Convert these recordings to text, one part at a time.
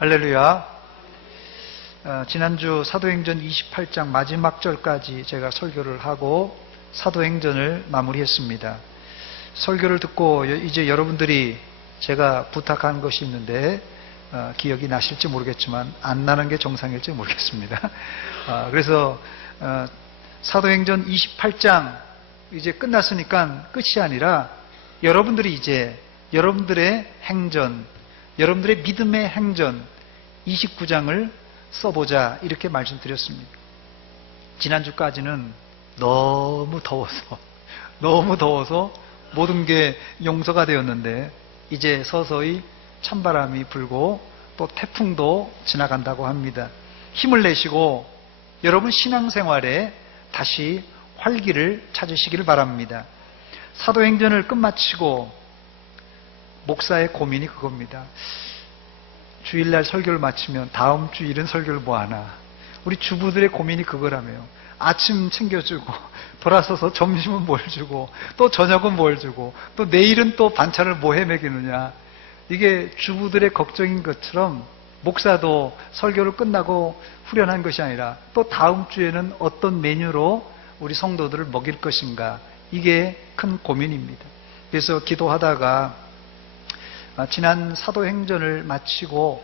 할렐루야. 지난주 사도행전 28장 마지막 절까지 제가 설교를 하고 사도행전을 마무리했습니다. 설교를 듣고 이제 여러분들이 제가 부탁한 것이 있는데 기억이 나실지 모르겠지만 안 나는 게 정상일지 모르겠습니다. 그래서 사도행전 28장 이제 끝났으니까 끝이 아니라 여러분들이 이제 여러분들의 행전, 여러분들의 믿음의 행전 29장을 써보자 이렇게 말씀드렸습니다. 지난주까지는 너무 더워서 모든 게 용서가 되었는데 이제 서서히 찬바람이 불고 또 태풍도 지나간다고 합니다. 힘을 내시고 여러분 신앙생활에 다시 활기를 찾으시기를 바랍니다. 사도행전을 끝마치고 목사의 고민이 그겁니다. 주일날 설교를 마치면 다음 주일은 설교를 뭐 하나. 우리 주부들의 고민이 그거라며요. 아침 챙겨주고 돌아서서 점심은 뭘 주고 또 저녁은 뭘 주고 또 내일은 또 반찬을 뭐 해 먹이느냐. 이게 주부들의 걱정인 것처럼 목사도 설교를 끝나고 후련한 것이 아니라 또 다음 주에는 어떤 메뉴로 우리 성도들을 먹일 것인가. 이게 큰 고민입니다. 그래서 기도하다가 지난 사도행전을 마치고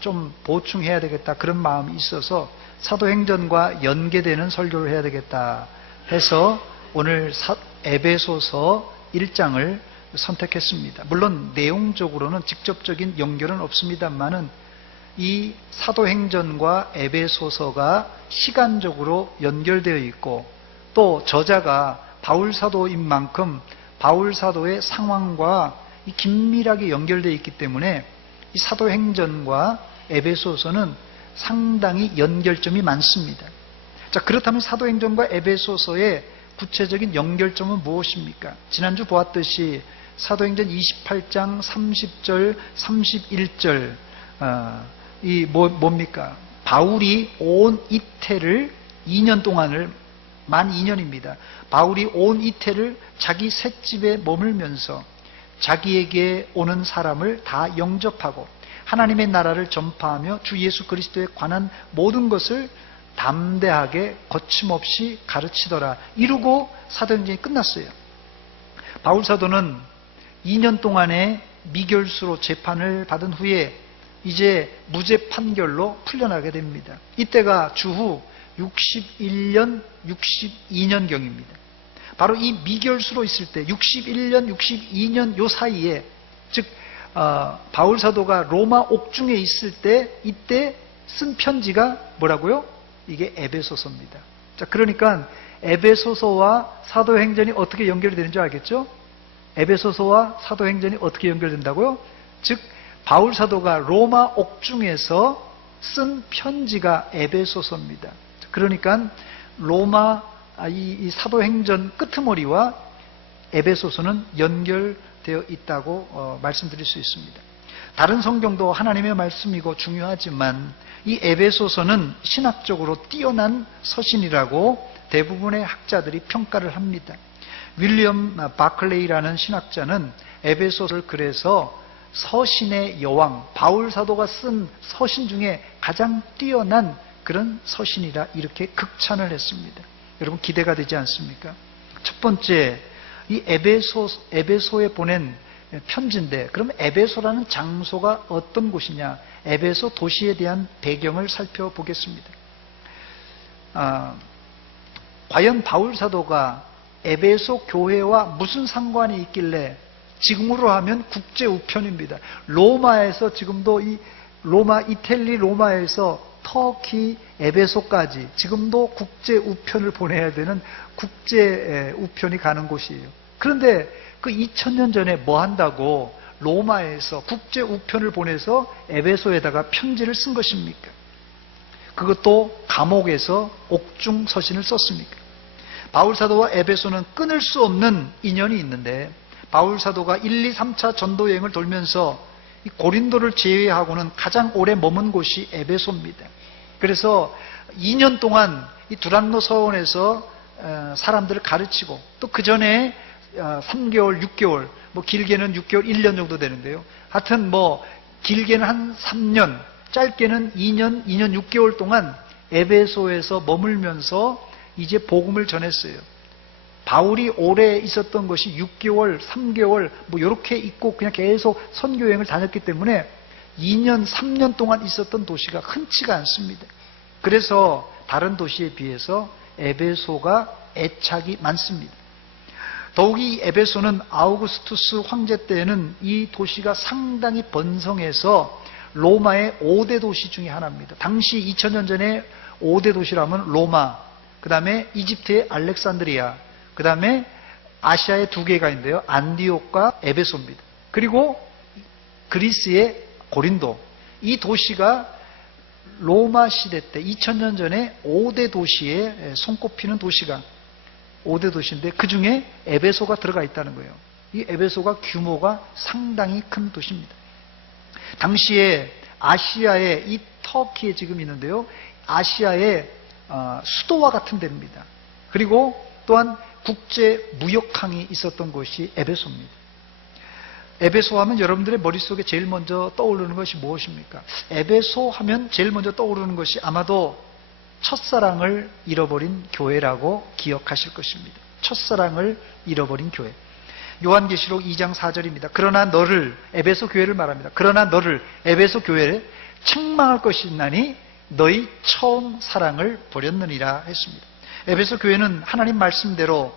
좀 보충해야 되겠다 그런 마음이 있어서 사도행전과 연계되는 설교를 해야 되겠다 해서 오늘 에베소서 1장을 선택했습니다. 물론 내용적으로는 직접적인 연결은 없습니다만은 이 사도행전과 에베소서가 시간적으로 연결되어 있고 또 저자가 바울사도인 만큼 바울사도의 상황과 이 긴밀하게 연결되어 있기 때문에 이 사도행전과 에베소서는 상당히 연결점이 많습니다. 자, 그렇다면 사도행전과 에베소서의 구체적인 연결점은 무엇입니까? 지난주 보았듯이 사도행전 28장 30절, 31절 이 뭡니까? 바울이 온 이태를 2년 동안을 만 2년입니다. 바울이 온 이태를 자기 셋집에 머물면서 자기에게 오는 사람을 다 영접하고 하나님의 나라를 전파하며 주 예수 그리스도에 관한 모든 것을 담대하게 거침없이 가르치더라. 이루고 사도행전이 끝났어요. 바울사도는 2년 동안의 미결수로 재판을 받은 후에 이제 무죄 판결로 풀려나게 됩니다. 이때가 주후 61년, 62년경입니다. 바로 이 미결수로 있을 때 61년, 62년 요 사이에 즉 바울사도가 로마 옥중에 있을 때 이때 쓴 편지가 뭐라고요? 이게 에베소서입니다. 자, 그러니까 에베소서와 사도행전이 어떻게 연결이 되는 줄 알겠죠? 에베소서와 사도행전이 어떻게 연결된다고요? 즉 바울사도가 로마 옥중에서 쓴 편지가 에베소서입니다. 그러니까 로마 이 사도행전 끄트머리와 에베소서는 연결되어 있다고 말씀드릴 수 있습니다. 다른 성경도 하나님의 말씀이고 중요하지만 이 에베소서는 신학적으로 뛰어난 서신이라고 대부분의 학자들이 평가를 합니다. 윌리엄 바클레이라는 신학자는 에베소서를 그래서 서신의 여왕, 바울사도가 쓴 서신 중에 가장 뛰어난 그런 서신이라 이렇게 극찬을 했습니다. 여러분 기대가 되지 않습니까? 첫 번째, 이 에베소에 보낸 편지인데 그럼 에베소라는 장소가 어떤 곳이냐? 에베소 도시에 대한 배경을 살펴보겠습니다. 과연 바울사도가 에베소 교회와 무슨 상관이 있길래 지금으로 하면 국제 우편입니다. 로마에서 지금도 이 로마, 이탈리 로마에서 터키, 에베소까지 지금도 국제 우편을 보내야 되는 국제 우편이 가는 곳이에요. 그런데 그 2000년 전에 뭐 한다고 로마에서 국제 우편을 보내서 에베소에다가 편지를 쓴 것입니까? 그것도 감옥에서 옥중 서신을 썼습니까? 바울사도와 에베소는 끊을 수 없는 인연이 있는데 바울사도가 1, 2, 3차 전도여행을 돌면서 이 고린도를 제외하고는 가장 오래 머문 곳이 에베소입니다. 그래서 2년 동안 이 두란노 서원에서 사람들을 가르치고 또 그 전에 3개월, 6개월, 뭐 길게는 6개월, 1년 정도 되는데요. 하여튼 뭐 길게는 한 3년, 짧게는 2년, 2년 6개월 동안 에베소에서 머물면서 이제 복음을 전했어요. 바울이 오래 있었던 것이 6개월, 3개월 뭐 이렇게 있고 그냥 계속 선교 여행을 다녔기 때문에 2년, 3년 동안 있었던 도시가 흔치가 않습니다. 그래서 다른 도시에 비해서 에베소가 애착이 많습니다. 더욱이 이 에베소는 아우구스투스 황제 때에는 이 도시가 상당히 번성해서 로마의 5대 도시 중에 하나입니다. 당시 2000년 전에 5대 도시라면 로마, 그 다음에 이집트의 알렉산드리아, 그 다음에 아시아에 2개가 있는데요. 안디옥과 에베소입니다. 그리고 그리스의 고린도. 이 도시가 로마 시대 때 2000년 전에 5대 도시에 손꼽히는 도시가 5대 도시인데 그 중에 에베소가 들어가 있다는 거예요. 이 에베소가 규모가 상당히 큰 도시입니다. 당시에 아시아에 이 터키에 지금 있는데요. 아시아의 수도와 같은 데입니다. 그리고 또한 국제 무역항이 있었던 곳이 에베소입니다. 에베소 하면 여러분들의 머릿속에 제일 먼저 떠오르는 것이 무엇입니까? 에베소 하면 제일 먼저 떠오르는 것이 아마도 첫사랑을 잃어버린 교회라고 기억하실 것입니다. 첫사랑을 잃어버린 교회. 요한계시록 2장 4절입니다. 그러나 너를, 에베소 교회를 말합니다. 그러나 너를, 에베소 교회를 책망할 것이 있나니 너희 처음 사랑을 버렸느니라 했습니다. 에베소 교회는 하나님 말씀대로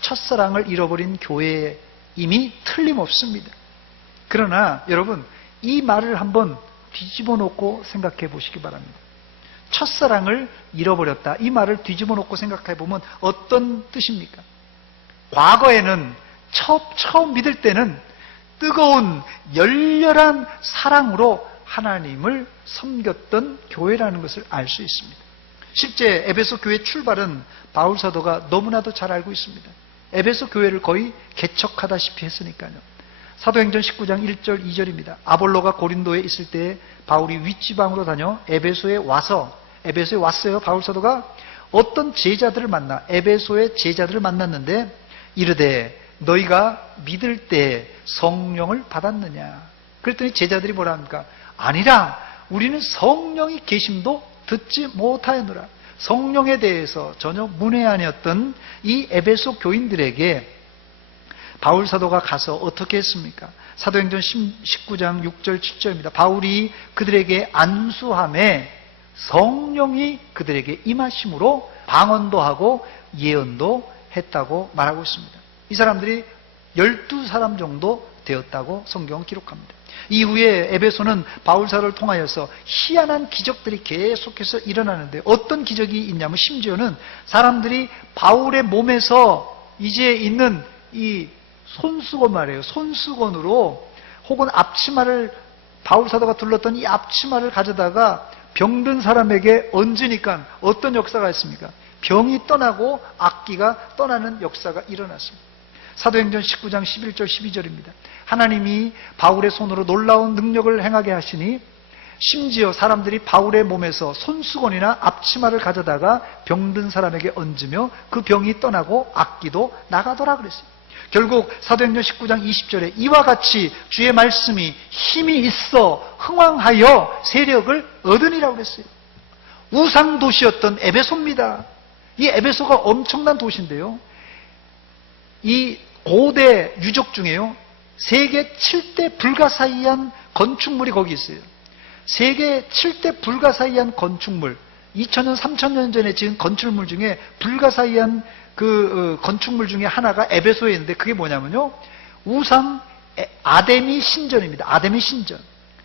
첫사랑을 잃어버린 교회임이 틀림없습니다. 그러나 여러분, 이 말을 한번 뒤집어 놓고 생각해 보시기 바랍니다. 첫사랑을 잃어버렸다. 이 말을 뒤집어 놓고 생각해 보면 어떤 뜻입니까? 과거에는 처음 믿을 때는 뜨거운 열렬한 사랑으로 하나님을 섬겼던 교회라는 것을 알 수 있습니다. 실제 에베소 교회 출발은 바울 사도가 너무나도 잘 알고 있습니다. 에베소 교회를 거의 개척하다시피 했으니까요. 사도행전 19장 1절 2절입니다. 아볼로가 고린도에 있을 때 바울이 윗지방으로 다녀 에베소에 왔어요. 바울 사도가 어떤 제자들을 만나 에베소의 제자들을 만났는데 이르되 너희가 믿을 때 성령을 받았느냐. 그랬더니 제자들이 뭐라 합니까? 아니라 우리는 성령이 계심도 듣지 못하였노라. 성령에 대해서 전혀 문외한이었던 이 에베소 교인들에게 바울 사도가 가서 어떻게 했습니까? 사도행전 19장 6절 7절입니다. 바울이 그들에게 안수함에 성령이 그들에게 임하심으로 방언도 하고 예언도 했다고 말하고 있습니다. 이 사람들이 12사람 정도 되었다고 성경은 기록합니다. 이후에 에베소는 바울 사도를 통하여서 희한한 기적들이 계속해서 일어나는데 어떤 기적이 있냐면 심지어는 사람들이 바울의 몸에서 이제 있는 이 손수건 말이에요. 손수건으로 혹은 앞치마를 바울 사도가 둘렀던 이 앞치마를 가져다가 병든 사람에게 얹으니까 어떤 역사가 있습니까? 병이 떠나고 악기가 떠나는 역사가 일어났습니다. 사도행전 19장 11절 12절입니다. 하나님이 바울의 손으로 놀라운 능력을 행하게 하시니 심지어 사람들이 바울의 몸에서 손수건이나 앞치마를 가져다가 병든 사람에게 얹으며 그 병이 떠나고 악기도 나가더라 그랬어요. 결국 사도행전 19장 20절에 이와 같이 주의 말씀이 힘이 있어 흥왕하여 세력을 얻으니라고 그랬어요. 우상 도시였던 에베소입니다. 이 에베소가 엄청난 도시인데요. 이 고대 유적 중에요. 세계 7대 불가사의한 건축물이 거기 있어요. 세계 7대 불가사의한 건축물, 2000년, 3000년 전에 지은 건축물 중에 불가사의한 그 건축물 중에 하나가 에베소에 있는데 그게 뭐냐면요. 우상 아데미 신전입니다. 아데미 신전.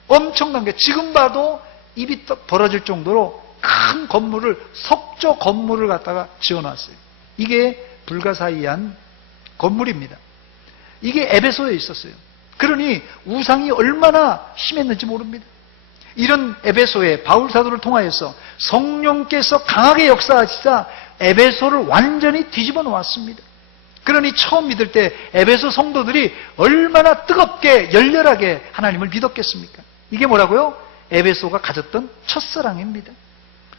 엄청난 게 지금 봐도 입이 벌어질 정도로 큰 건물을, 석조 건물을 갖다가 지어놨어요. 이게 불가사의한 건물입니다. 이게 에베소에 있었어요. 그러니 우상이 얼마나 심했는지 모릅니다. 이런 에베소에 바울 사도를 통하여서 성령께서 강하게 역사하시자 에베소를 완전히 뒤집어 놓았습니다. 그러니 처음 믿을 때 에베소 성도들이 얼마나 뜨겁게 열렬하게 하나님을 믿었겠습니까? 이게 뭐라고요? 에베소가 가졌던 첫사랑입니다.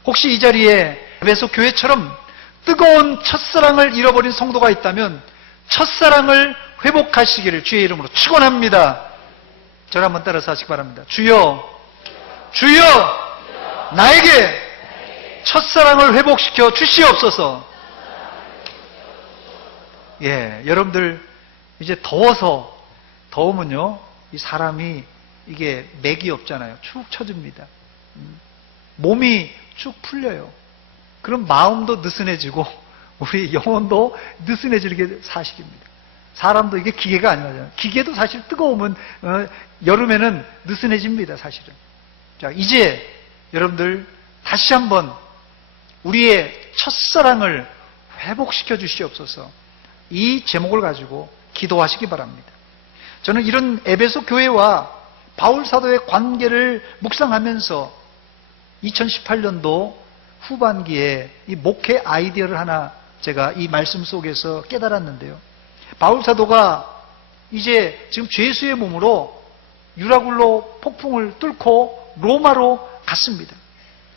혹시 이 자리에 에베소 교회처럼 뜨거운 첫사랑을 잃어버린 성도가 있다면 첫사랑을 회복하시기를 주의 이름으로 축원합니다. 저를 한번 따라서 하시기 바랍니다. 주여, 주여, 나에게 첫사랑을 회복시켜 주시옵소서. 예, 여러분들 이제 더우면요, 이 사람이 이게 맥이 없잖아요. 축 처집니다. 몸이 쭉 풀려요. 그럼 마음도 느슨해지고 우리 영혼도 느슨해지는 게 사실입니다. 사람도 이게 기계가 아니잖아요. 기계도 사실 뜨거우면 여름에는 느슨해집니다. 사실은. 자, 이제 여러분들 다시 한번 우리의 첫사랑을 회복시켜 주시옵소서. 이 제목을 가지고 기도하시기 바랍니다. 저는 이런 에베소 교회와 바울 사도의 관계를 묵상하면서 2018년도 후반기에 이 목회 아이디어를 하나 제가 이 말씀 속에서 깨달았는데요. 바울 사도가 이제 지금 죄수의 몸으로 유라굴로 폭풍을 뚫고 로마로 갔습니다.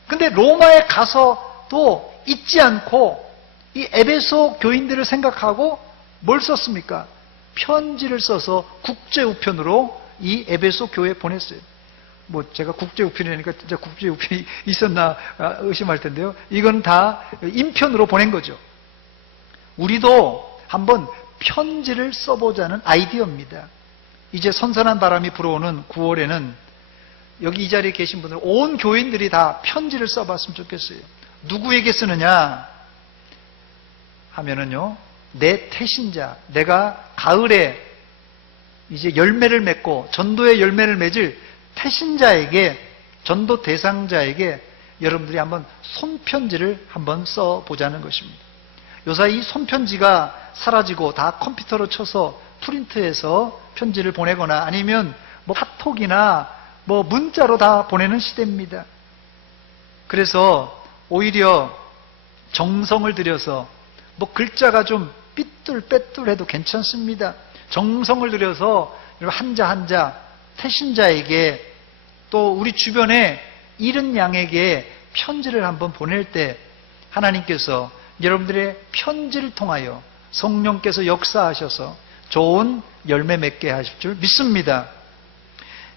근데 로마에 가서도 잊지 않고 이 에베소 교인들을 생각하고 뭘 썼습니까? 편지를 써서 국제우편으로 이 에베소 교회에 보냈어요. 뭐 제가 국제우편이니까 진짜 국제우편이 있었나 의심할 텐데요. 이건 다 인편으로 보낸 거죠. 우리도 한번 편지를 써보자는 아이디어입니다. 이제 선선한 바람이 불어오는 9월에는 여기 이 자리에 계신 분들 온 교인들이 다 편지를 써봤으면 좋겠어요. 누구에게 쓰느냐 하면은요, 내 태신자, 내가 가을에 이제 열매를 맺고 전도의 열매를 맺을 태신자에게, 전도 대상자에게 여러분들이 한번 손편지를 한번 써보자는 것입니다. 요사이 이 손편지가 사라지고 다 컴퓨터로 쳐서 프린트해서 편지를 보내거나 아니면 뭐 카톡이나 뭐 문자로 다 보내는 시대입니다. 그래서 오히려 정성을 들여서 뭐 글자가 좀 삐뚤빼뚤해도 괜찮습니다. 정성을 들여서 한자 한자 태신자에게 또 우리 주변에 잃은 양에게 편지를 한번 보낼 때 하나님께서 여러분들의 편지를 통하여 성령께서 역사하셔서 좋은 열매 맺게 하실 줄 믿습니다.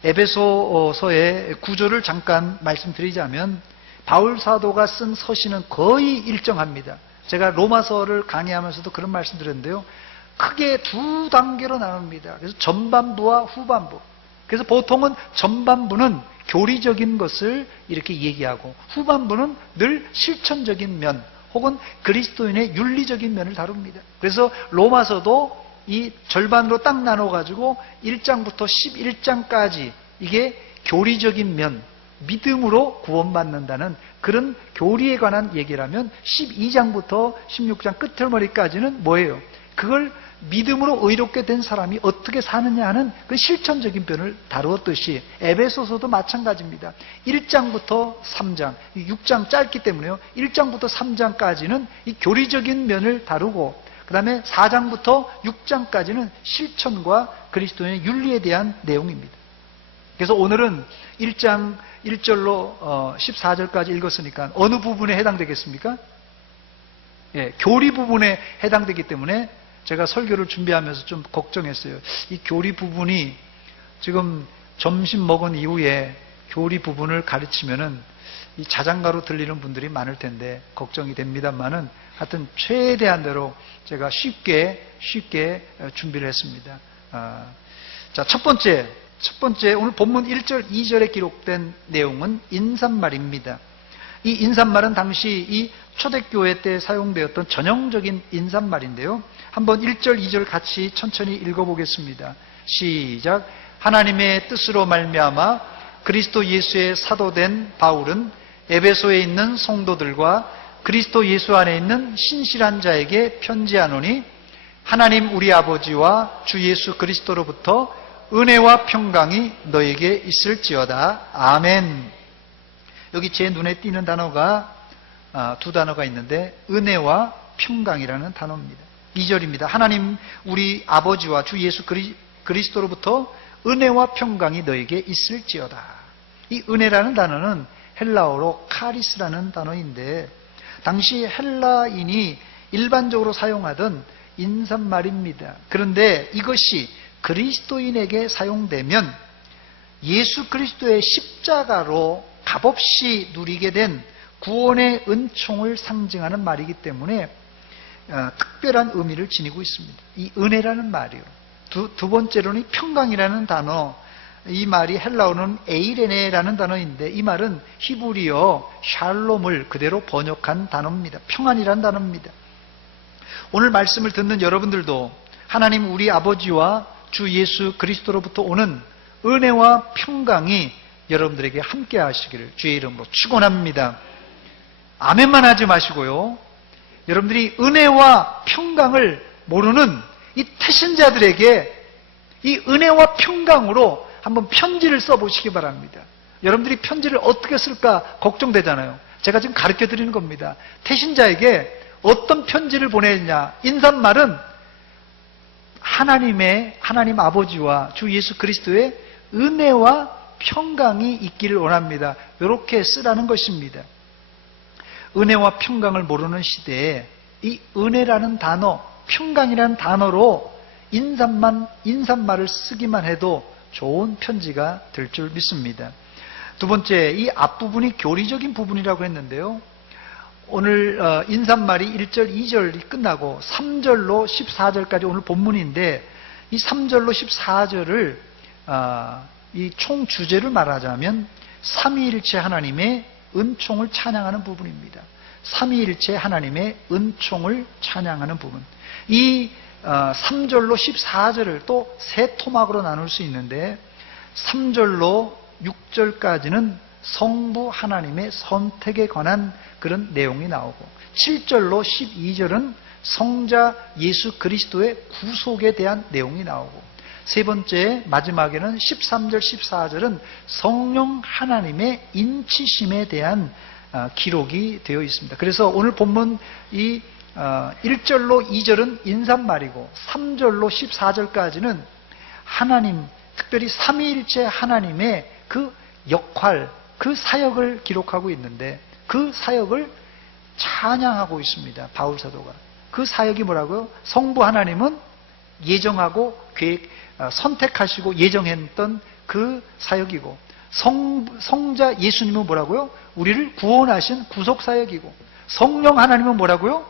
에베소서의 구조를 잠깐 말씀드리자면 바울 사도가 쓴 서신은 거의 일정합니다. 제가 로마서를 강의하면서도 그런 말씀 드렸는데요. 크게 두 단계로 나눕니다. 그래서 전반부와 후반부. 그래서 보통은 전반부는 교리적인 것을 이렇게 얘기하고 후반부는 늘 실천적인 면 혹은 그리스도인의 윤리적인 면을 다룹니다. 그래서 로마서도 이 절반으로 딱 나눠가지고 1장부터 11장까지 이게 교리적인 면, 믿음으로 구원받는다는 그런 교리에 관한 얘기라면 12장부터 16장 끝머리까지는 뭐예요? 그걸 믿음으로 의롭게 된 사람이 어떻게 사느냐 하는 그 실천적인 면을 다루었듯이 에베소서도 마찬가지입니다. 1장부터 3장, 6장 짧기 때문에요. 1장부터 3장까지는 이 교리적인 면을 다루고 그 다음에 4장부터 6장까지는 실천과 그리스도인의 윤리에 대한 내용입니다. 그래서 오늘은 1장 1절로 14절까지 읽었으니까 어느 부분에 해당되겠습니까? 예, 교리 부분에 해당되기 때문에 제가 설교를 준비하면서 좀 걱정했어요. 이 교리 부분이 지금 점심 먹은 이후에 교리 부분을 가르치면은 이 자장가로 들리는 분들이 많을 텐데 걱정이 됩니다만은 하여튼 최대한대로 제가 쉽게 준비를 했습니다. 자, 첫 번째 오늘 본문 1절, 2절에 기록된 내용은 인사말입니다. 이 인사말은 당시 이 초대교회 때 사용되었던 전형적인 인사말인데요. 한번 1절, 2절 같이 천천히 읽어보겠습니다. 시작. 하나님의 뜻으로 말미암아 그리스도 예수의 사도된 바울은 에베소에 있는 성도들과 그리스도 예수 안에 있는 신실한 자에게 편지하노니 하나님 우리 아버지와 주 예수 그리스도로부터 은혜와 평강이 너에게 있을지어다. 아멘. 여기 제 눈에 띄는 단어가 두 단어가 있는데 은혜와 평강이라는 단어입니다. 2절입니다. 하나님 우리 아버지와 주 예수 그리스도로부터 은혜와 평강이 너에게 있을지어다. 이 은혜라는 단어는 헬라어로 카리스라는 단어인데 당시 헬라인이 일반적으로 사용하던 인사말입니다. 그런데 이것이 그리스도인에게 사용되면 예수 그리스도의 십자가로 값없이 누리게 된 구원의 은총을 상징하는 말이기 때문에 특별한 의미를 지니고 있습니다. 이 은혜라는 말이요. 두 번째로는 평강이라는 단어, 이 말이 헬라어는 에이레네라는 단어인데 이 말은 히브리어 샬롬을 그대로 번역한 단어입니다. 평안이라는 단어입니다. 오늘 말씀을 듣는 여러분들도 하나님 우리 아버지와 주 예수 그리스도로부터 오는 은혜와 평강이 여러분들에게 함께 하시기를 주의 이름으로 축원합니다. 아멘만 하지 마시고요. 여러분들이 은혜와 평강을 모르는 이 태신자들에게 이 은혜와 평강으로 한번 편지를 써보시기 바랍니다. 여러분들이 편지를 어떻게 쓸까 걱정되잖아요. 제가 지금 가르쳐 드리는 겁니다. 태신자에게 어떤 편지를 보내냐. 인사말은 하나님 아버지와 주 예수 그리스도의 은혜와 평강이 있기를 원합니다. 이렇게 쓰라는 것입니다. 은혜와 평강을 모르는 시대에 이 은혜라는 단어, 평강이라는 단어로 인사말을 쓰기만 해도 좋은 편지가 될 줄 믿습니다. 두 번째, 이 앞부분이 교리적인 부분이라고 했는데요. 오늘 인사말이 1절, 2절이 끝나고 3절로 14절까지 오늘 본문인데 이 3절로 14절을 이 총 주제를 말하자면 삼위일체 하나님의 은총을 찬양하는 부분입니다. 삼위일체 하나님의 은총을 찬양하는 부분. 이 3절로 14절을 또 세 토막으로 나눌 수 있는데 3절로 6절까지는 성부 하나님의 선택에 관한 그런 내용이 나오고 7절로 12절은 성자 예수 그리스도의 구속에 대한 내용이 나오고 세 번째 마지막에는 13절 14절은 성령 하나님의 인치심에 대한 기록이 되어 있습니다. 그래서 오늘 본문 이 1절로 2절은 인사말이고 3절로 14절까지는 하나님, 특별히 삼위일체 하나님의 그 역할, 그 사역을 기록하고 있는데 그 사역을 찬양하고 있습니다. 바울 사도가. 그 사역이 뭐라고요? 성부 하나님은 예정하고 선택하시고 예정했던 그 사역이고 성자 예수님은 뭐라고요? 우리를 구원하신 구속 사역이고 성령 하나님은 뭐라고요?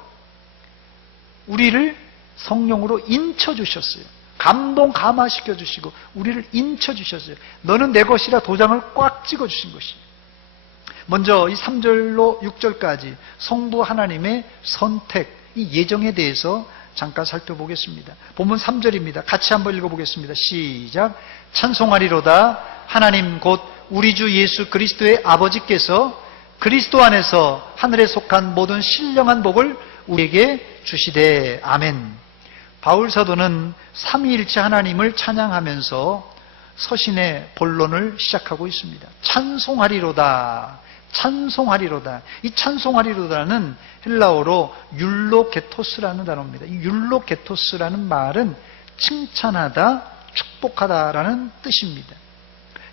우리를 성령으로 인쳐주셨어요. 감동 감화시켜 주시고 우리를 인쳐주셨어요. 너는 내 것이라 도장을 꽉 찍어주신 것이에요. 먼저 이 3절로 6절까지 성부 하나님의 선택, 이 예정에 대해서 잠깐 살펴보겠습니다. 본문 3절입니다. 같이 한번 읽어보겠습니다. 시작. 찬송하리로다. 하나님 곧 우리 주 예수 그리스도의 아버지께서 그리스도 안에서 하늘에 속한 모든 신령한 복을 우리에게 주시되. 아멘. 바울 사도는 삼위일체 하나님을 찬양하면서 서신의 본론을 시작하고 있습니다. 찬송하리로다. 찬송하리로다. 이 찬송하리로다는 헬라어로 율로게토스라는 단어입니다. 이 율로게토스라는 말은 칭찬하다, 축복하다라는 뜻입니다.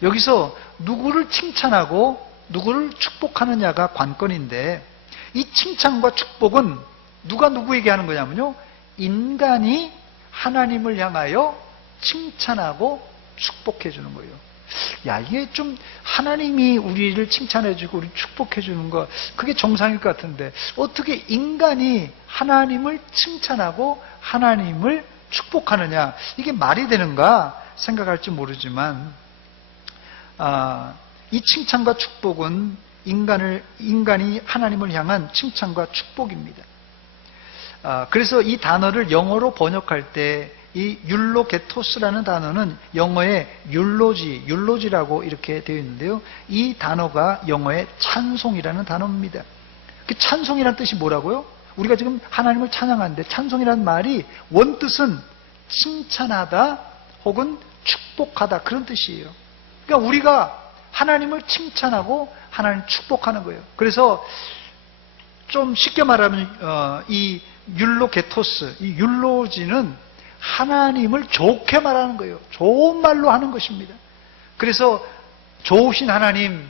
여기서 누구를 칭찬하고 누구를 축복하느냐가 관건인데 이 칭찬과 축복은 누가 누구에게 하는 거냐면요. 인간이 하나님을 향하여 칭찬하고 축복해 주는 거예요. 야, 이게 좀 하나님이 우리를 칭찬해 주고 우리 축복해 주는 거 그게 정상일 것 같은데 어떻게 인간이 하나님을 칭찬하고 하나님을 축복하느냐, 이게 말이 되는가 생각할지 모르지만 이 칭찬과 축복은 인간이 하나님을 향한 칭찬과 축복입니다. 그래서 이 단어를 영어로 번역할 때 이 율로게토스라는 단어는 영어의 율로지라고 이렇게 되어 있는데요. 이 단어가 영어의 찬송이라는 단어입니다. 그 찬송이라는 뜻이 뭐라고요? 우리가 지금 하나님을 찬양하는데 찬송이라는 말이 원뜻은 칭찬하다 혹은 축복하다 그런 뜻이에요. 그러니까 우리가 하나님을 칭찬하고 하나님 축복하는 거예요. 그래서 좀 쉽게 말하면 이 율로게토스, 이 율로지는 하나님을 좋게 말하는 거예요. 좋은 말로 하는 것입니다. 그래서 좋으신 하나님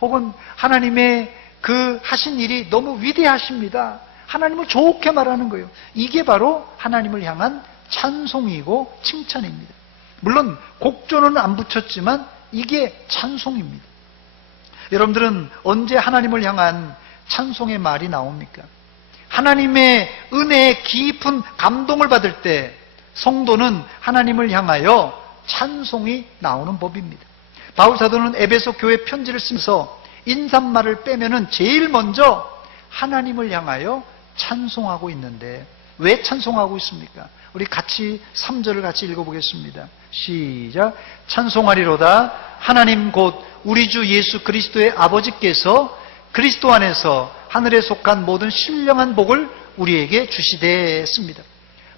혹은 하나님의 그 하신 일이 너무 위대하십니다. 하나님을 좋게 말하는 거예요. 이게 바로 하나님을 향한 찬송이고 칭찬입니다. 물론 곡조는 안 붙였지만 이게 찬송입니다. 여러분들은 언제 하나님을 향한 찬송의 말이 나옵니까? 하나님의 은혜에 깊은 감동을 받을 때 성도는 하나님을 향하여 찬송이 나오는 법입니다. 바울 사도는 에베소 교회 편지를 쓰면서 인사말을 빼면은 제일 먼저 하나님을 향하여 찬송하고 있는데 왜 찬송하고 있습니까? 우리 같이 3절을 같이 읽어보겠습니다. 시작. 찬송하리로다 하나님 곧 우리 주 예수 그리스도의 아버지께서 그리스도 안에서 하늘에 속한 모든 신령한 복을 우리에게 주시되 했습니다.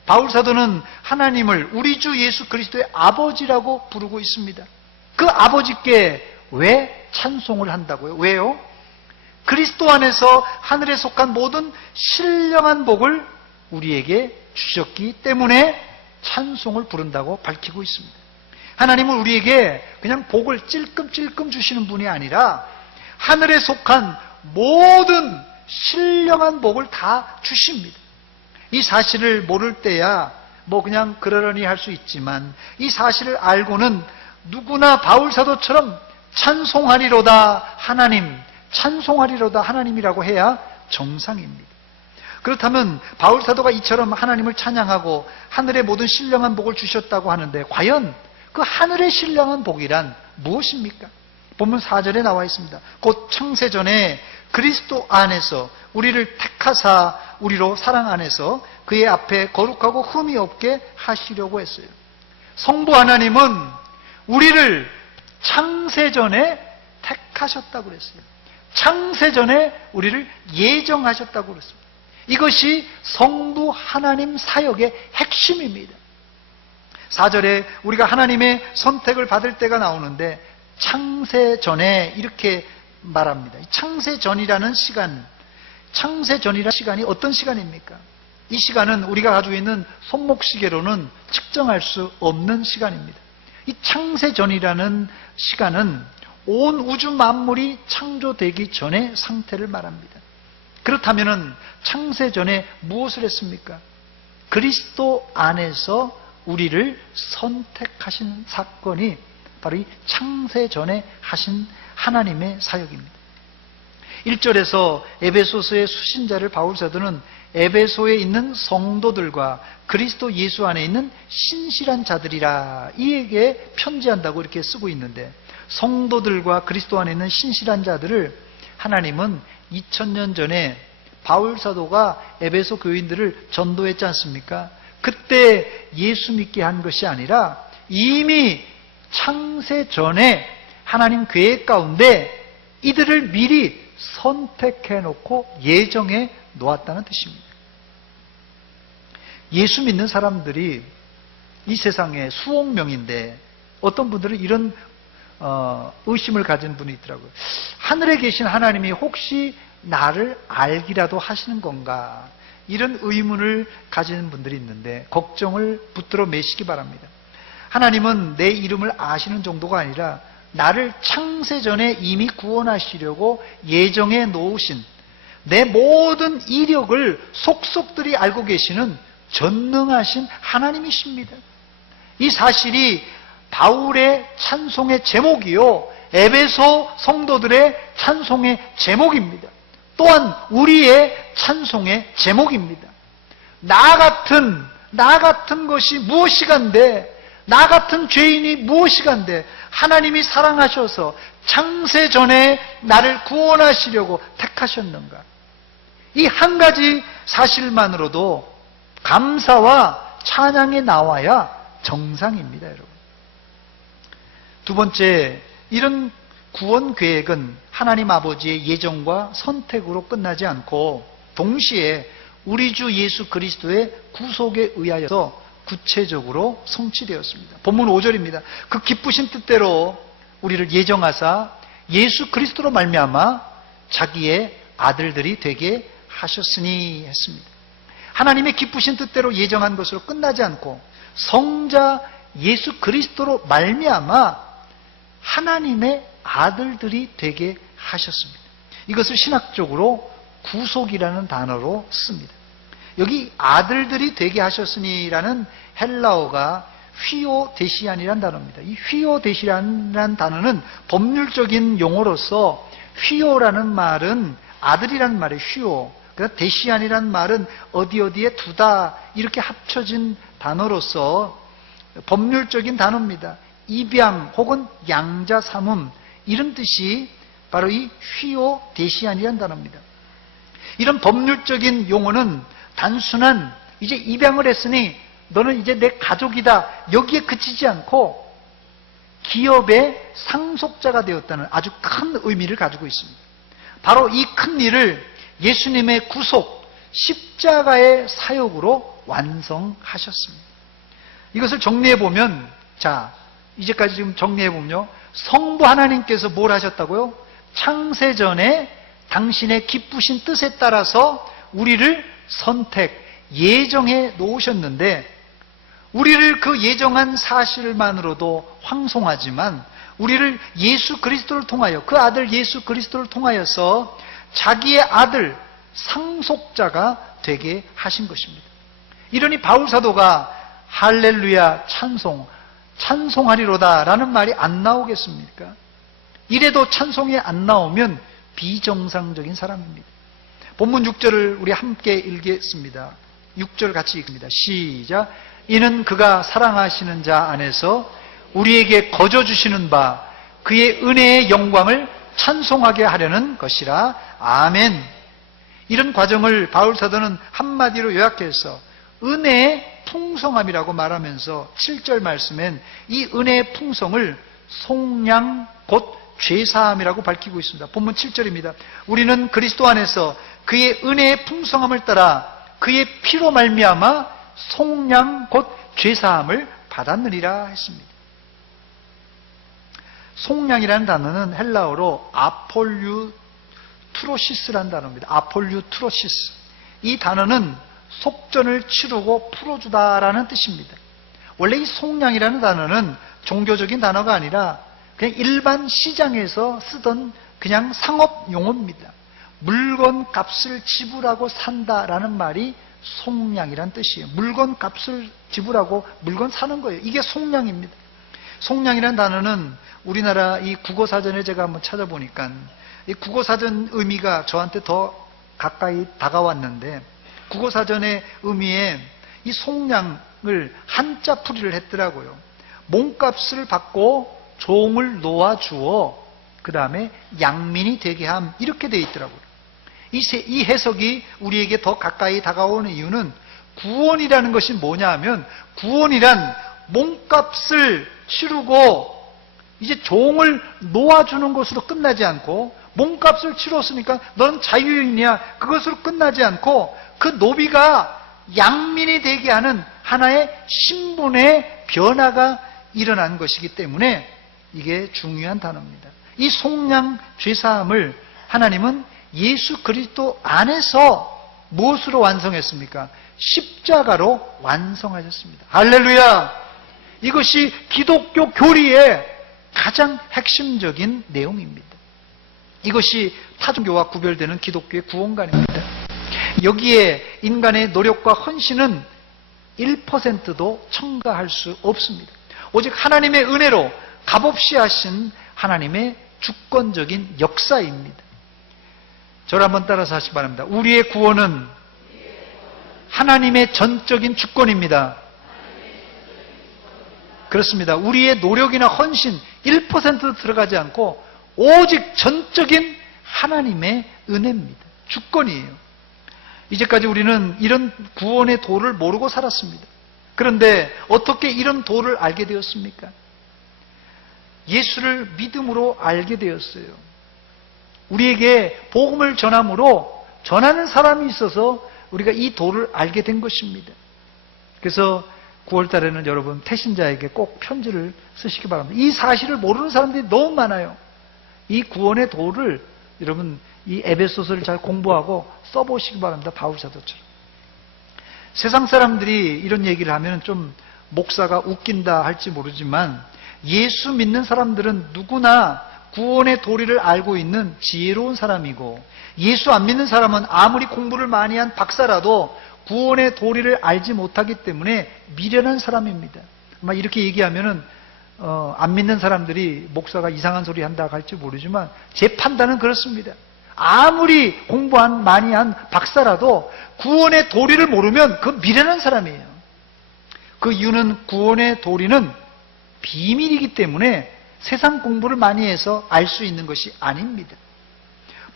바울 사도는 하나님을 우리 주 예수 그리스도의 아버지라고 부르고 있습니다. 그 아버지께 왜 찬송을 한다고요? 왜요? 그리스도 안에서 하늘에 속한 모든 신령한 복을 우리에게 주셨기 때문에 찬송을 부른다고 밝히고 있습니다. 하나님은 우리에게 그냥 복을 찔끔찔끔 주시는 분이 아니라 하늘에 속한 모든 신령한 복을 다 주십니다. 이 사실을 모를 때야 뭐 그냥 그러려니 할 수 있지만 이 사실을 알고는 누구나 바울 사도처럼 찬송하리로다 하나님, 찬송하리로다 하나님이라고 해야 정상입니다. 그렇다면 바울 사도가 이처럼 하나님을 찬양하고 하늘의 모든 신령한 복을 주셨다고 하는데 과연 그 하늘의 신령한 복이란 무엇입니까? 본문 4절에 나와 있습니다. 곧 창세전에 그리스도 안에서 우리를 택하사 우리로 사랑 안에서 그의 앞에 거룩하고 흠이 없게 하시려고 했어요. 성부 하나님은 우리를 창세전에 택하셨다고 그랬어요. 창세전에 우리를 예정하셨다고 그랬습니다. 이것이 성부 하나님 사역의 핵심입니다. 4절에 우리가 하나님의 선택을 받을 때가 나오는데 창세전에 이렇게 말합니다. 창세전이라는 시간, 창세전이라는 시간이 어떤 시간입니까? 이 시간은 우리가 가지고 있는 손목시계로는 측정할 수 없는 시간입니다. 이 창세전이라는 시간은 온 우주 만물이 창조되기 전의 상태를 말합니다. 그렇다면 창세전에 무엇을 했습니까? 그리스도 안에서 우리를 선택하신 사건이 바로 이 창세전에 하신 하나님의 사역입니다. 1절에서 에베소서의 수신자를 바울 사도는 에베소에 있는 성도들과 그리스도 예수 안에 있는 신실한 자들이라 이에게 편지한다고 이렇게 쓰고 있는데 성도들과 그리스도 안에 있는 신실한 자들을 하나님은 2000년 전에 바울 사도가 에베소 교인들을 전도했지 않습니까? 그때 예수 믿게 한 것이 아니라 이미 창세 전에 하나님 계획 가운데 이들을 미리 선택해 놓고 예정해 놓았다는 뜻입니다. 예수 믿는 사람들이 이 세상에 수억 명인데 어떤 분들은 이런 의심을 가진 분이 있더라고요. 하늘에 계신 하나님이 혹시 나를 알기라도 하시는 건가? 이런 의문을 가지는 분들이 있는데 걱정을 붙들어 매시기 바랍니다. 하나님은 내 이름을 아시는 정도가 아니라 나를 창세전에 이미 구원하시려고 예정해 놓으신 내 모든 이력을 속속들이 알고 계시는 전능하신 하나님이십니다. 이 사실이 바울의 찬송의 제목이요 에베소 성도들의 찬송의 제목입니다. 또한 우리의 찬송의 제목입니다. 나 같은 것이 무엇이간데 나 같은 죄인이 무엇이간데 하나님이 사랑하셔서 창세전에 나를 구원하시려고 택하셨는가? 이 한 가지 사실만으로도 감사와 찬양이 나와야 정상입니다, 여러분. 두 번째, 이런 구원 계획은 하나님 아버지의 예정과 선택으로 끝나지 않고 동시에 우리 주 예수 그리스도의 구속에 의하여서 구체적으로 성취되었습니다. 본문 5절입니다. 그 기쁘신 뜻대로 우리를 예정하사 예수 그리스도로 말미암아 자기의 아들들이 되게 하셨으니 했습니다. 하나님의 기쁘신 뜻대로 예정한 것으로 끝나지 않고 성자 예수 그리스도로 말미암아 하나님의 아들들이 되게 하셨습니다. 이것을 신학적으로 구속이라는 단어로 씁니다. 여기 아들들이 되게 하셨으니라는 헬라어가 휘오데시안이라는 단어입니다. 이 휘오데시안이라는 단어는 법률적인 용어로서 휘오라는 말은 아들이라는 말이에요. 휘오. 그래서 데시안이라는 말은 어디에 두다 이렇게 합쳐진 단어로서 법률적인 단어입니다. 입양 혹은 양자 삼음 이런 뜻이 바로 이 휘오데시안이라는 단어입니다. 이런 법률적인 용어는 단순한 이제 입양을 했으니 너는 이제 내 가족이다 여기에 그치지 않고 기업의 상속자가 되었다는 아주 큰 의미를 가지고 있습니다. 바로 이 큰 일을 예수님의 구속, 십자가의 사역으로 완성하셨습니다. 이것을 정리해보면, 자, 이제까지 지금 정리해보면요. 성부 하나님께서 뭘 하셨다고요? 창세전에 당신의 기쁘신 뜻에 따라서 우리를 선택, 예정해 놓으셨는데, 우리를 그 예정한 사실만으로도 황송하지만, 우리를 예수 그리스도를 통하여, 그 아들 예수 그리스도를 통하여서 자기의 아들, 상속자가 되게 하신 것입니다. 이러니 바울사도가 할렐루야 찬송하리로다 라는 말이 안 나오겠습니까? 이래도 찬송이 안 나오면 비정상적인 사람입니다. 본문 6절을 우리 함께 읽겠습니다. 6절 같이 읽습니다. 시작. 이는 그가 사랑하시는 자 안에서 우리에게 거저 주시는 바 그의 은혜의 영광을 찬송하게 하려는 것이라. 아멘. 이런 과정을 바울사도는 한마디로 요약해서 은혜의 풍성함이라고 말하면서 7절 말씀엔 이 은혜의 풍성을 속량 곧 죄사함이라고 밝히고 있습니다. 본문 7절입니다. 우리는 그리스도 안에서 그의 은혜의 풍성함을 따라 그의 피로 말미암아 속량 곧 죄사함을 받았느니라 했습니다. 속량이라는 단어는 헬라어로 아폴류트로시스라는 단어입니다. 아폴류트로시스. 이 단어는 속전을 치르고 풀어주다라는 뜻입니다. 원래 이 속량이라는 단어는 종교적인 단어가 아니라 그냥 일반 시장에서 쓰던 그냥 상업 용어입니다. 물건 값을 지불하고 산다라는 말이 속량이란 뜻이에요. 물건 값을 지불하고 물건 사는 거예요. 이게 속량입니다. 속량이라는 단어는 우리나라 이 국어사전에 제가 한번 찾아보니까 이 국어사전 의미가 저한테 더 가까이 다가왔는데 국어사전의 의미에 이 속량을 한자 풀이를 했더라고요. 몸값을 받고 종을 놓아주어 그 다음에 양민이 되게 함 이렇게 되어 있더라고요. 이 해석이 우리에게 더 가까이 다가오는 이유는 구원이라는 것이 뭐냐 하면 구원이란 몸값을 치르고 이제 종을 놓아주는 것으로 끝나지 않고 몸값을 치렀으니까 넌 자유인이야 그것으로 끝나지 않고 그 노비가 양민이 되게 하는 하나의 신분의 변화가 일어난 것이기 때문에 이게 중요한 단어입니다. 이 속량 죄사함을 하나님은 예수 그리스도 안에서 무엇으로 완성했습니까? 십자가로 완성하셨습니다. 할렐루야! 이것이 기독교 교리의 가장 핵심적인 내용입니다. 이것이 타종교와 구별되는 기독교의 구원관입니다. 여기에 인간의 노력과 헌신은 1%도 첨가할 수 없습니다. 오직 하나님의 은혜로 값없이 하신 하나님의 주권적인 역사입니다. 저를 한번 따라서 하시기 바랍니다. 우리의 구원은 하나님의 전적인 주권입니다. 그렇습니다. 우리의 노력이나 헌신 1%도 들어가지 않고 오직 전적인 하나님의 은혜입니다. 주권이에요. 이제까지 우리는 이런 구원의 도를 모르고 살았습니다. 그런데 어떻게 이런 도를 알게 되었습니까? 예수를 믿음으로 알게 되었어요. 우리에게 복음을 전함으로 전하는 사람이 있어서 우리가 이 도를 알게 된 것입니다. 그래서 9월 달에는 여러분 태신자에게 꼭 편지를 쓰시기 바랍니다. 이 사실을 모르는 사람들이 너무 많아요. 이 구원의 도를 여러분 이 에베소서를 잘 공부하고 써보시기 바랍니다. 바울사도처럼. 세상 사람들이 이런 얘기를 하면 좀 목사가 웃긴다 할지 모르지만 예수 믿는 사람들은 누구나 구원의 도리를 알고 있는 지혜로운 사람이고 예수 안 믿는 사람은 아무리 공부를 많이 한 박사라도 구원의 도리를 알지 못하기 때문에 미련한 사람입니다. 아마 이렇게 얘기하면은 안 믿는 사람들이 목사가 이상한 소리 한다 할지 모르지만 제 판단은 그렇습니다. 아무리 공부한 많이 한 박사라도 구원의 도리를 모르면 그 미련한 사람이에요. 그 이유는 구원의 도리는 비밀이기 때문에 세상 공부를 많이 해서 알 수 있는 것이 아닙니다.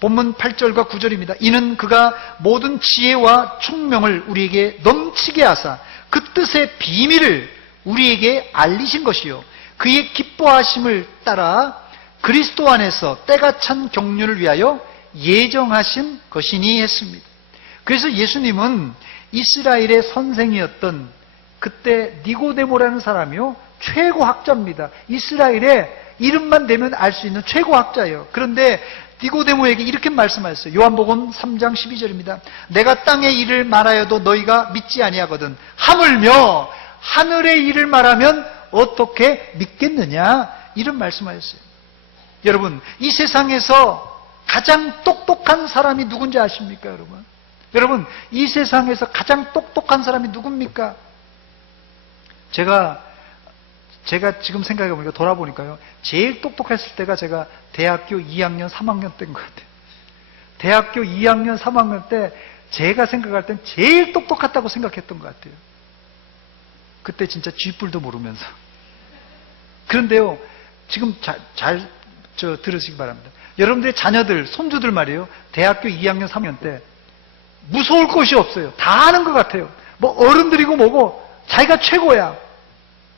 본문 8절과 9절입니다. 이는 그가 모든 지혜와 총명을 우리에게 넘치게 하사 그 뜻의 비밀을 우리에게 알리신 것이요 그의 기뻐하심을 따라 그리스도 안에서 때가 찬 경륜을 위하여 예정하신 것이니 했습니다. 그래서 예수님은 이스라엘의 선생이었던 그때 니고데모라는 사람이요 최고 학자입니다. 이스라엘의 이름만 대면 알 수 있는 최고 학자예요. 그런데 니고데모에게 이렇게 말씀하셨어요. 요한복음 3장 12절입니다. 내가 땅의 일을 말하여도 너희가 믿지 아니하거든 하물며 하늘의 일을 말하면 어떻게 믿겠느냐 이런 말씀하셨어요. 여러분 이 세상에서 가장 똑똑한 사람이 누군지 아십니까? 여러분 이 세상에서 가장 똑똑한 사람이 누굽니까? 제가 지금 생각해보니까 돌아보니까요 제일 똑똑했을 때가 제가 대학교 2학년 3학년 때인 것 같아요. 대학교 2학년 3학년 때 제가 생각할 땐 제일 똑똑했다고 생각했던 것 같아요. 그때 진짜 쥐뿔도 모르면서. 그런데요 지금 잘 들으시기 바랍니다. 여러분들의 자녀들 손주들 말이에요 대학교 2학년 3학년 때 무서울 것이 없어요. 다 아는 것 같아요. 뭐 어른들이고 뭐고 자기가 최고야.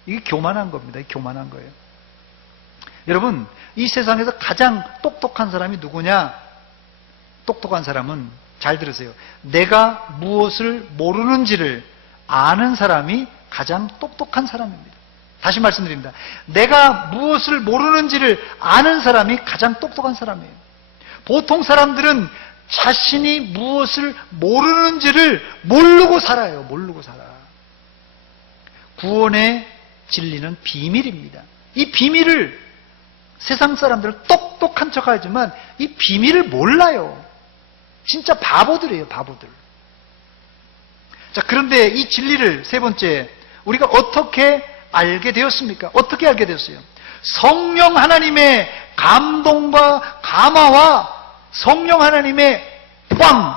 이게 교만한 겁니다. 이게 교만한 거예요. 여러분 이 세상에서 가장 똑똑한 사람이 누구냐? 똑똑한 사람은 잘 들으세요. 내가 무엇을 모르는지를 아는 사람이 가장 똑똑한 사람입니다. 다시 말씀드립니다. 내가 무엇을 모르는지를 아는 사람이 가장 똑똑한 사람이에요. 보통 사람들은 자신이 무엇을 모르는지를 모르고 살아요. 모르고 살아. 구원의 진리는 비밀입니다. 이 비밀을 세상 사람들은 똑똑한 척하지만 이 비밀을 몰라요. 진짜 바보들이에요. 바보들. 자, 그런데 이 진리를 세 번째 우리가 어떻게 알게 되었습니까? 어떻게 알게 되었어요? 성령 하나님의 감동과 감화와 성령 하나님의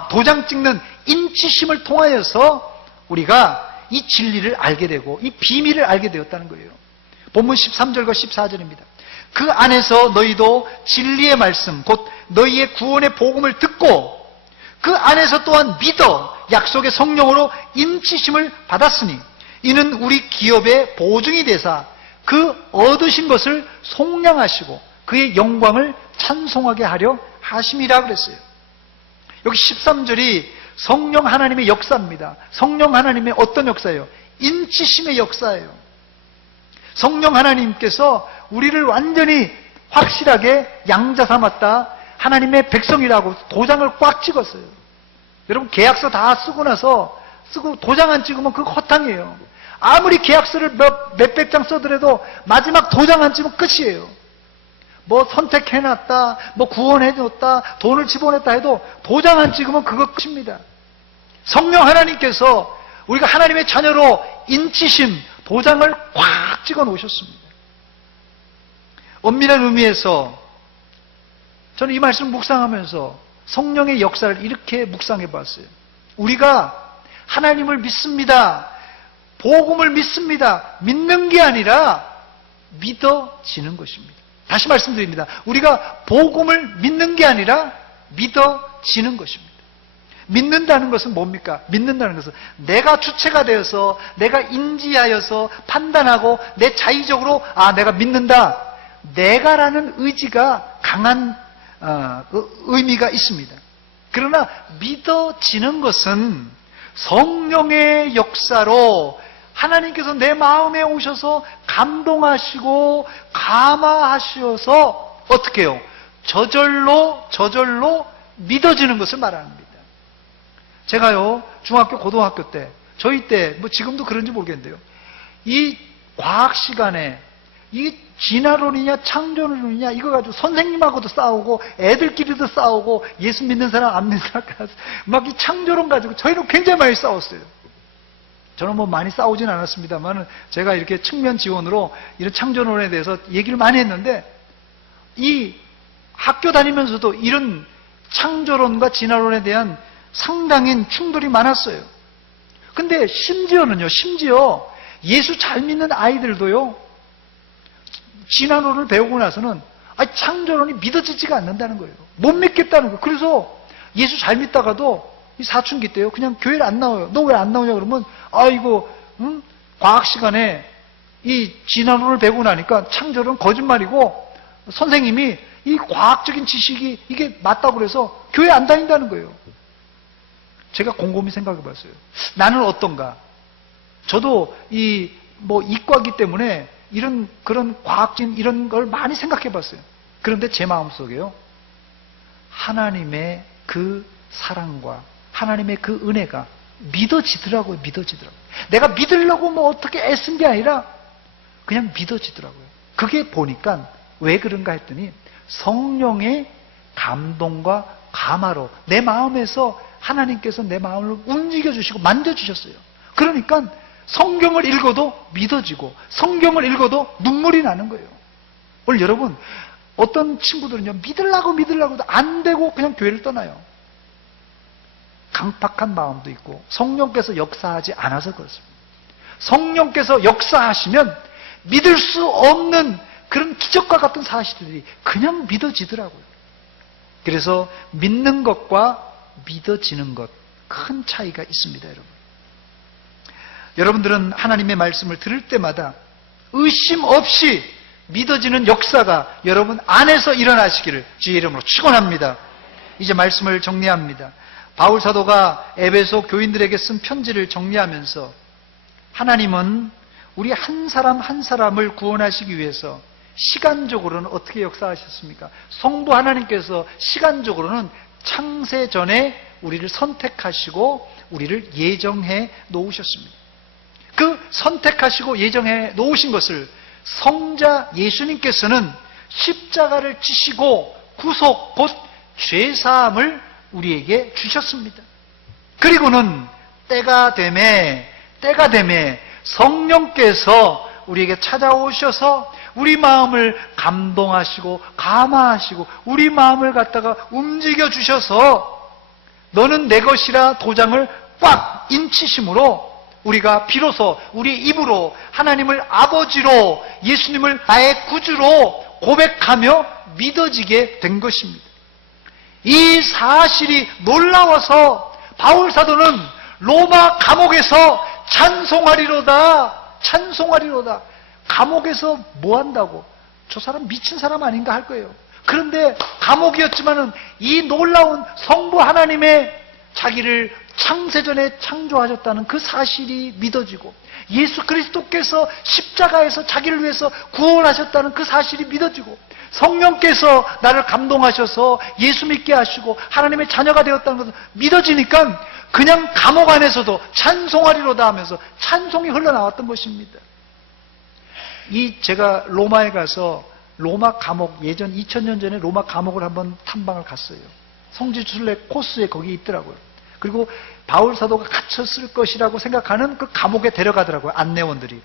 도장 찍는 인치심을 통하여서 우리가 이 진리를 알게 되고 이 비밀을 알게 되었다는 거예요. 본문 13절과 14절입니다. 그 안에서 너희도 진리의 말씀 곧 너희의 구원의 복음을 듣고 그 안에서 또한 믿어 약속의 성령으로 인치심을 받았으니 이는 우리 기업의 보증이 되사 그 얻으신 것을 속량하시고 그의 영광을 찬송하게 하려 하심이라 그랬어요. 여기 13절이 성령 하나님의 역사입니다. 성령 하나님의 어떤 역사예요? 인치심의 역사예요. 성령 하나님께서 우리를 완전히 확실하게 양자 삼았다. 하나님의 백성이라고 도장을 꽉 찍었어요. 여러분 계약서 다 쓰고 나서 도장 안 찍으면 그거 허탕이에요. 아무리 계약서를 몇백 장 써더라도 마지막 도장 안 찍으면 끝이에요. 뭐 선택해놨다, 뭐 구원해줬다, 돈을 집어냈다 해도 도장 안 찍으면 그거 끝입니다. 성령 하나님께서 우리가 하나님의 자녀로 인치심, 도장을 꽉 찍어 놓으셨습니다. 엄밀한 의미에서 저는 이 말씀 묵상하면서 성령의 역사를 이렇게 묵상해 봤어요. 우리가 하나님을 믿습니다. 복음을 믿습니다. 믿는 게 아니라 믿어지는 것입니다. 다시 말씀드립니다. 우리가 복음을 믿는 게 아니라 믿어지는 것입니다. 믿는다는 것은 뭡니까? 믿는다는 것은 내가 주체가 되어서 내가 인지하여서 판단하고 내 자의적으로 내가 믿는다. 내가라는 의지가 강한 의미가 있습니다. 그러나 믿어지는 것은 성령의 역사로 하나님께서 내 마음에 오셔서 감동하시고 감화하셔서 어떻게 해요? 저절로 믿어지는 것을 말합니다. 제가요 중학교 고등학교 때 저희 때 뭐 지금도 그런지 모르겠는데요. 이 과학 시간에 이 진화론이냐 창조론이냐 이거 가지고 선생님하고도 싸우고 애들끼리도 싸우고 예수 믿는 사람 안 믿는 사람 막 이 창조론 가지고 저희는 굉장히 많이 싸웠어요. 저는 뭐 많이 싸우진 않았습니다만 제가 이렇게 측면 지원으로 이런 창조론에 대해서 얘기를 많이 했는데 이 학교 다니면서도 이런 창조론과 진화론에 대한 상당한 충돌이 많았어요. 근데 심지어 예수 잘 믿는 아이들도요, 진화론을 배우고 나서는 창조론이 믿어지지가 않는다는 거예요. 못 믿겠다는 거예요. 그래서 예수 잘 믿다가도 이 사춘기 때요, 그냥 교회를 안 나와요. 너 왜 안 나오냐 그러면, 과학 시간에 이 진화론을 배우고 나니까 창조론 거짓말이고 선생님이 이 과학적인 지식이 이게 맞다고 그래서 교회 안 다닌다는 거예요. 제가 곰곰이 생각해 봤어요. 나는 어떤가? 저도 이과이기 때문에 그런 과학적인 이런 걸 많이 생각해 봤어요. 그런데 제 마음속에요, 하나님의 그 사랑과 하나님의 그 은혜가 믿어지더라고요. 내가 믿으려고 뭐 어떻게 애쓴 게 아니라 그냥 믿어지더라고요. 그게 보니까 왜 그런가 했더니 성령의 감동과 감화로 내 마음에서 하나님께서 내 마음을 움직여주시고 만져주셨어요. 그러니까 성경을 읽어도 믿어지고 성경을 읽어도 눈물이 나는 거예요. 오늘 여러분, 어떤 친구들은요, 믿으려고도 안 되고 그냥 교회를 떠나요. 강팍한 마음도 있고 성령께서 역사하지 않아서 그렇습니다. 성령께서 역사하시면 믿을 수 없는 그런 기적과 같은 사실들이 그냥 믿어지더라고요. 그래서 믿는 것과 믿어지는 것, 큰 차이가 있습니다, 여러분. 여러분들은 하나님의 말씀을 들을 때마다 의심 없이 믿어지는 역사가 여러분 안에서 일어나시기를 주의 이름으로 축원합니다. 이제 말씀을 정리합니다. 바울 사도가 에베소 교인들에게 쓴 편지를 정리하면서 하나님은 우리 한 사람 한 사람을 구원하시기 위해서 시간적으로는 어떻게 역사하셨습니까? 성부 하나님께서 시간적으로는 창세 전에 우리를 선택하시고 우리를 예정해 놓으셨습니다. 그 선택하시고 예정해 놓으신 것을 성자 예수님께서는 십자가를 지시고 구속 곧 죄사함을 우리에게 주셨습니다. 그리고는 때가 되매 성령께서 우리에게 찾아오셔서 우리 마음을 감동하시고 감화하시고 우리 마음을 갖다가 움직여 주셔서 너는 내 것이라 도장을 꽉 인치심으로 우리가 비로소 우리 입으로 하나님을 아버지로 예수님을 나의 구주로 고백하며 믿어지게 된 것입니다. 이 사실이 놀라워서 바울 사도는 로마 감옥에서 찬송하리로다. 감옥에서 뭐 한다고? 저 사람 미친 사람 아닌가 할 거예요. 그런데 감옥이었지만은 이 놀라운 성부 하나님의 자기를 창세전에 창조하셨다는 그 사실이 믿어지고 예수 그리스도께서 십자가에서 자기를 위해서 구원하셨다는 그 사실이 믿어지고 성령께서 나를 감동하셔서 예수 믿게 하시고 하나님의 자녀가 되었다는 것을 믿어지니까 그냥 감옥 안에서도 찬송하리로다 하면서 찬송이 흘러나왔던 것입니다. 제가 로마에 가서 로마 감옥, 예전 2000년 전에 로마 감옥을 한번 탐방을 갔어요. 성지순례 코스에 거기 있더라고요. 그리고 바울 사도가 갇혔을 것이라고 생각하는 그 감옥에 데려가더라고요. 안내원들이.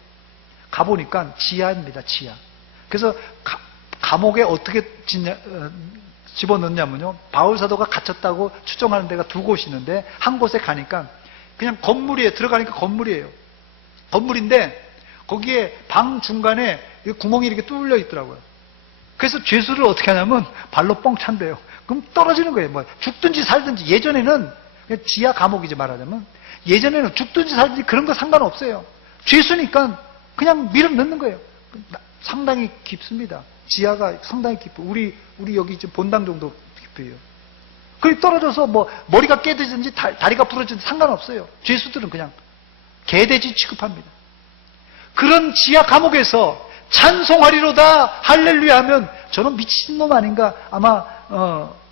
가보니까 지하입니다. 지하. 그래서 감옥에 어떻게 집어넣냐면요, 바울 사도가 갇혔다고 추정하는 데가 두 곳이 있는데 한 곳에 가니까 그냥 건물이에요. 들어가니까 건물이에요. 건물인데 거기에 방 중간에 구멍이 이렇게 뚫려 있더라고요. 그래서 죄수를 어떻게 하냐면 발로 뻥 찬대요. 그럼 떨어지는 거예요. 뭐 죽든지 살든지. 예전에는 지하 감옥이지 말하자면 예전에는 죽든지 살든지 그런 거 상관없어요. 죄수니까 그냥 밀어 넣는 거예요. 상당히 깊습니다. 지하가 상당히 깊고 우리 여기 지금 본당 정도 깊어요. 그리고 떨어져서 뭐 머리가 깨지든지 다리가 부러지든지 상관없어요. 죄수들은 그냥 개돼지 취급합니다. 그런 지하 감옥에서 찬송하리로다 할렐루야 하면 저는 미친놈 아닌가 아마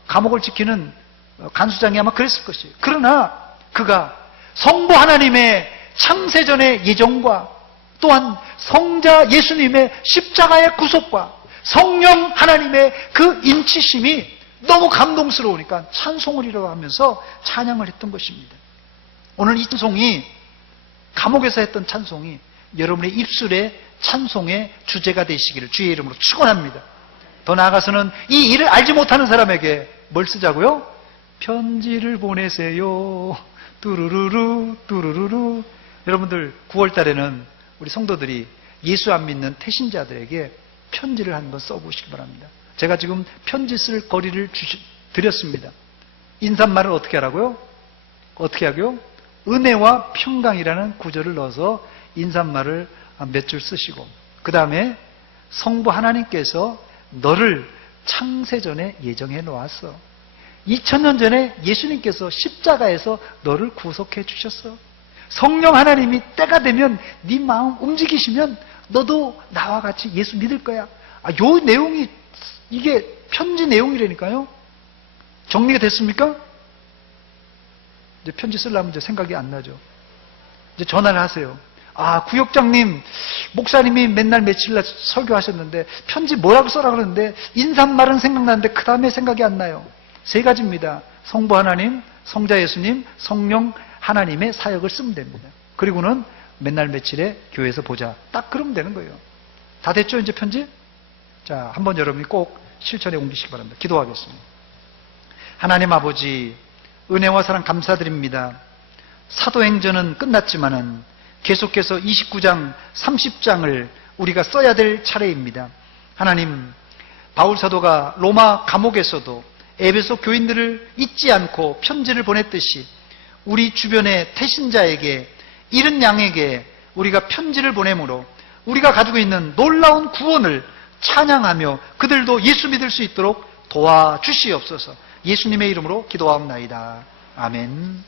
감옥을 지키는 간수장이 아마 그랬을 것이에요. 그러나 그가 성부 하나님의 창세전의 예정과 또한 성자 예수님의 십자가의 구속과 성령 하나님의 그 인치심이 너무 감동스러우니까 찬송을 이루어 하면서 찬양을 했던 것입니다. 오늘 이 찬송이 감옥에서 했던 찬송이 여러분의 입술의 찬송의 주제가 되시기를 주의 이름으로 축원합니다. 더 나아가서는 이 일을 알지 못하는 사람에게 뭘 쓰자고요? 편지를 보내세요. 뚜루루루 뚜루루루. 여러분들 9월 달에는 우리 성도들이 예수 안 믿는 태신자들에게 편지를 한번 써보시기 바랍니다. 제가 지금 편지 쓸 거리를 드렸습니다. 인사말을 어떻게 하라고요? 어떻게 하고요? 은혜와 평강이라는 구절을 넣어서 인사말을 몇 줄 쓰시고, 그 다음에 성부 하나님께서 너를 창세전에 예정해 놓았어. 2000년 전에 예수님께서 십자가에서 너를 구속해 주셨어. 성령 하나님이 때가 되면 네 마음 움직이시면 너도 나와 같이 예수 믿을 거야. 요 내용이 이게 편지 내용이라니까요. 정리가 됐습니까? 이제 편지 쓰려면 이제 생각이 안 나죠. 이제 전화를 하세요. 구역장님, 목사님이 맨날 며칠날 설교하셨는데 편지 뭐라고 써라 그러는데 인사말은 생각나는데 그 다음에 생각이 안 나요. 3가지입니다. 성부 하나님, 성자 예수님, 성령 하나님의 사역을 쓰면 됩니다. 그리고는 맨날 며칠에 교회에서 보자. 딱 그러면 되는 거예요. 다 됐죠, 이제 편지? 자, 한번 여러분이 꼭 실천에 옮기시기 바랍니다. 기도하겠습니다. 하나님 아버지, 은혜와 사랑 감사드립니다. 사도행전은 끝났지만은 계속해서 29장, 30장을 우리가 써야 될 차례입니다. 하나님, 바울 사도가 로마 감옥에서도 에베소 교인들을 잊지 않고 편지를 보냈듯이 우리 주변의 태신자에게, 잃은 양에게 우리가 편지를 보내므로 우리가 가지고 있는 놀라운 구원을 찬양하며 그들도 예수 믿을 수 있도록 도와주시옵소서. 예수님의 이름으로 기도하옵나이다. 아멘.